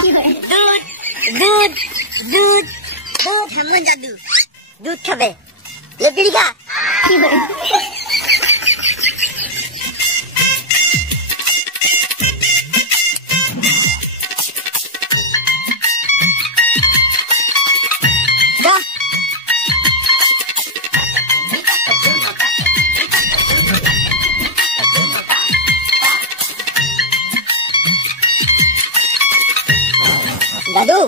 दूध दूध दूध हमन जादू दूध खाबे ये बीड़ी खा দাদু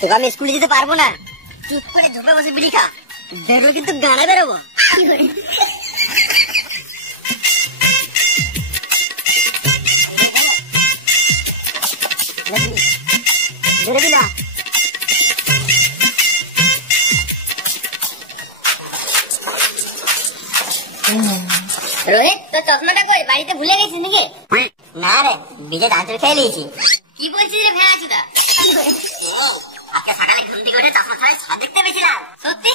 তোকে আমি স্কুলে যেতে পারবো না চুপ করে ঝোপে বসে বিড়ি খা বেরো কিন্তু গানা বেরোবো বেরোবি না রোহিত তোর চশমাটা কই বাড়িতে ভুলে গেছিস নাকি না রে বিজে দাঁতের খেয়ে নিয়েছি কি বলছিস রে ভেড়া চুদা আজকে সকালে ঘুম থেকে উঠে চশমা ছাড়া ছাদ দেখতে পেয়েছিলাম সত্যি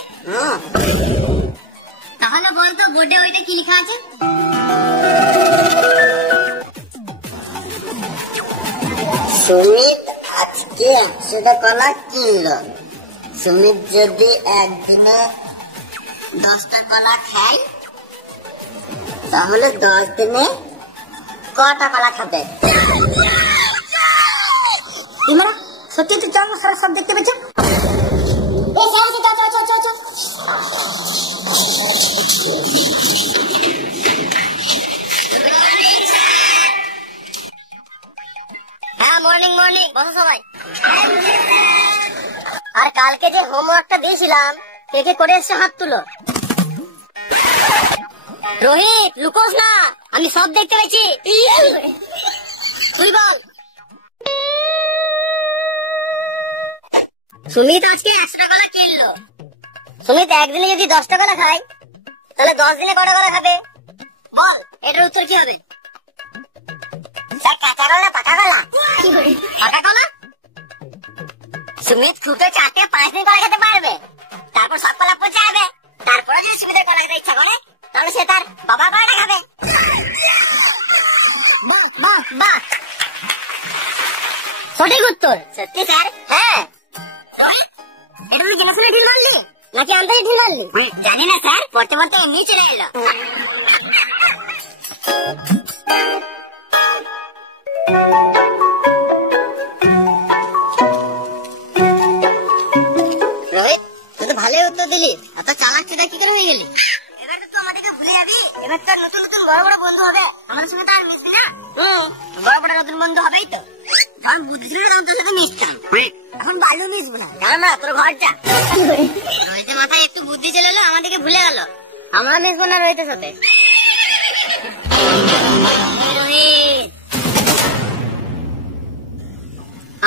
তাহলে বলতো বোর্ডে ওইটা কি লেখা আছে সুমিত আজকে 100টা কলা কিনলো সুমিত যদি একদিনে 10টা কলা খায় তাহলে 10 দিনে কটা কলা খাবে ইমরা সত্যি তো চল সারা সব দেখতে পেয়েছ হ্যাঁ মর্নিং মর্নিং বসো সবাই আর কালকে যে হোমওয়ার্কটা দিয়েছিলাম কে কে করে এসছে হাত তুলো রোহিত লুকোস না আমি সব দেখতে পেয়েছি তুই বল সুমিত আজকে 100টা কলা কিনলো সুমিত একদিনে যদি 10টা কলা খায় তাহলে 10 দিনে কটা কলা খাবে বল এটার উত্তর কি হবে কাঁচা কলা পাকা কলা পাকা কলা সুমিত ছুটে 4-5 দিন কলা খেতে পারবে তারপর সব কলা পচে যাবে তারপরে যদি সুমিতের কলা খেতে ইচ্ছা করে তাহলে সে তার বাবা কলাটা খাবে বাহ বাহ বাহ সঠিক উত্তর সত্যি স্যার হ্যাঁ এটা তুই জেনে শুনে ঢিল মারলি নাকি আন্দাজে ঢিল মারলি জানি না স্যার পড়তে পড়তে এমনি চলে এলো রোহিত তুই তো ভালোই উত্তর দিলি এত চালাক চেটা কি করে হয়ে গেলি এবার তো আমাদেরকে ভুলে যাবি এবার তো নতুন নতুন বড় বড় বন্ধু হবে আমাদের সঙ্গে তো আর মিশবি না বড় বড় নতুন বন্ধু হবেই তো যখন বুদ্ধি ছিল তখন তোর সাথে মিশতাম এখন বালু মিশবো না জানো না তোর ঘর যা রোহিতের মাথায় একটু বুদ্ধি চলে এলো আমাদেরকে ভুলে গেল আমরা মিশবো না রোহিতের সাথে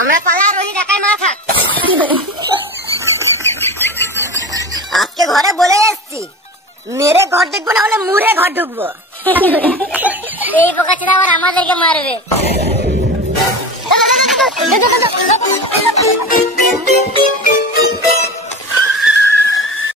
আমরা পালা রোহিত একাই মারা থাক আজকে ঘরে বলে এসছি মেরে ঘর দেখবো না হলে মুড়ে ঘর ঢুকবো এই বোকাচোদা আবার আমাদেরকে মারবে